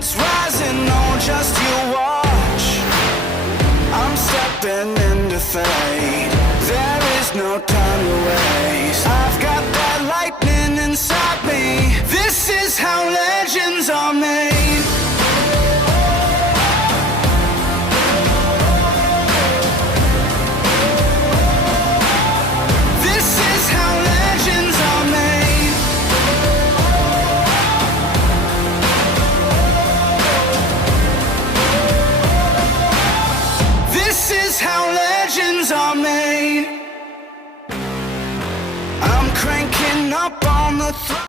it's rising on, just you watch. I'm stepping into fate, there is no time to waste. I've got that lightning inside me, this is how legends are made.